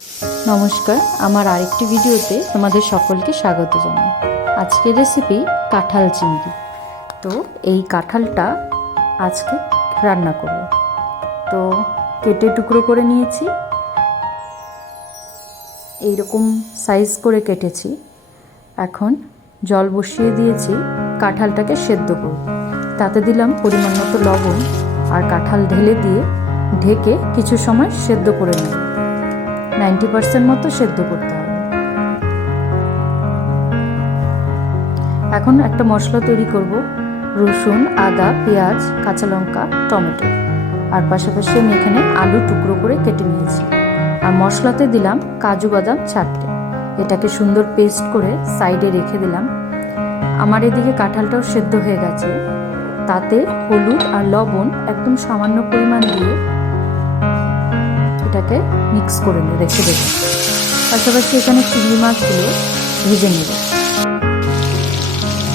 নমস্কার, আমার আরেকটি ভিডিওতে তোমাদের সকলকে স্বাগত জানাই। আজকের রেসিপি কাঁঠাল চিংড়ি। তো এই কাঁঠালটা আজকে রান্না করব। তো কেটে টুকরো করে নিয়েছি, এইরকম সাইজ করে কেটেছি। এখন জল বসিয়ে দিয়েছি, কাঁঠালটাকে সেদ্ধ করব। তাতে দিলাম পরিমাণ মতো লবণ আর কাঁঠাল ঢেলে দিয়ে ঢেকে কিছু সময় সেদ্ধ করে নেব। 90% মতো সেদ্ধ করতে হবে। এখন একটা মশলা তৈরি করব। রসুন, আদা, পেঁয়াজ, কাঁচা লঙ্কা, টমেটো, আর পাশাপাশি আমি এখানে আলু টুকরো করে কেটে নিয়েছি। আর মশলাতে দিলাম কাজু বাদাম 4টে। এটাকে সুন্দর পেস্ট করে সাইডে রেখে দিলাম। আমার এদিকে কাঁঠালটাও সেদ্ধ হয়ে গেছে। তাতে হলুদ আর লবণ একদম সামান্য পরিমাণ দিয়ে এটাকে মিক্স করে রেখে দেব। পাশাপাশি এখানে চিংড়ি মাছগুলো ভেজে নেব।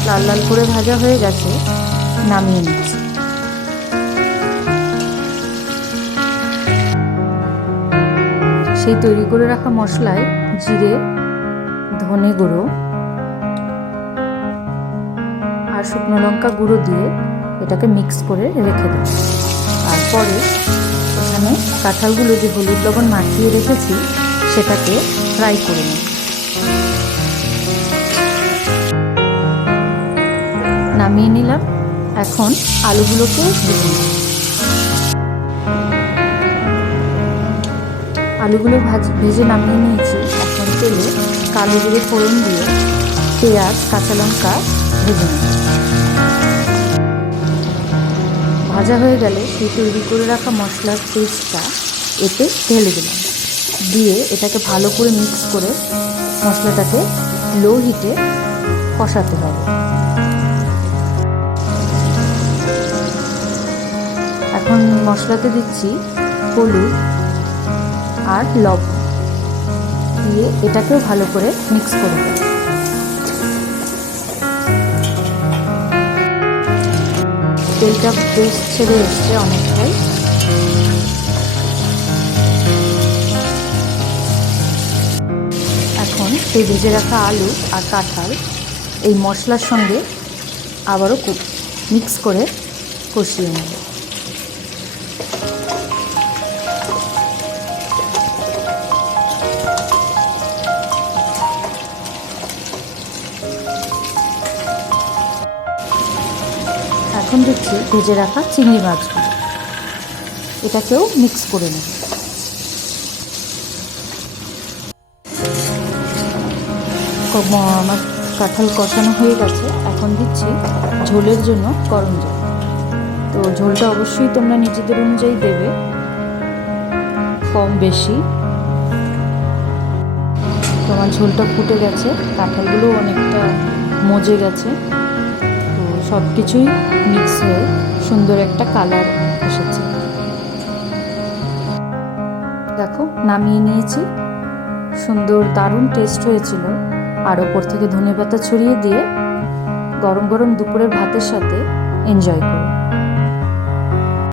লাল লাল করে ভাজা হয়ে গেছে, নামিয়ে নিচ্ছি। সেই তৈরি করে রাখা মশলায় জিরে, ধনে গুঁড়ো আর শুকনো লঙ্কা গুঁড়ো দিয়ে এটাকে মিক্স করে রেখে দেব। তারপরে এখানে কাঁঠালগুলো যে হলুদ লবণ মাখিয়ে রেখেছি সেটাকে ফ্রাই করে নেব। নামিয়ে নিলাম। এখন আলুগুলোকে ভেজে নেব। আলুগুলো ভেজে নামিয়ে নিয়েছি। এখন তেলে কালো জিরে ফোড়ন দিয়ে পেঁয়াজ, কাঁচা লঙ্কা ভেজে নেব। ভাজা হয়ে গেলে সেই তৈরি করে রাখা মশলার পেস্টটা এতে ঢেলে দিলাম। দিয়ে এটাকে ভালো করে মিক্স করে মশলাটাকে লো হিটে কষাতে হবে। এখন মশলাতে দিচ্ছি হলুদ আর লবণ দিয়ে এটাকেও ভালো করে মিক্স করে দেব। তেলটা বেশ ছেড়ে এসছে অনেকটাই। এখন সেই ভেজে রাখা আলু আর কাঁঠাল এই মশলার সঙ্গে আবারও মিক্স করে কষিয়ে নেব। এখন দিচ্ছি ভেজে রাখা চিংড়ি মাছগুলো, এটাকেও মিক্স করে নেব। আমার কাঁঠাল কষানো হয়ে গেছে। এখন দিচ্ছি ঝোলের জন্য গরম জল। তো ঝোলটা অবশ্যই তোমরা নিজেদের অনুযায়ী দেবে, কম বেশি। তোমার ঝোলটা ফুটে গেছে, কাঁঠালগুলো অনেকটা মজে গেছে। তো সব কিছুই মিক্স হয়ে সুন্দর একটা কালার এসেছে। দেখো, নামিয়ে নিয়েছি। সুন্দর দারুণ টেস্ট হয়েছিল। আর ওপর থেকে ধনেপাতা ছড়িয়ে দিয়ে গরম গরম দুপুরের ভাতের সাথে এনজয় করো।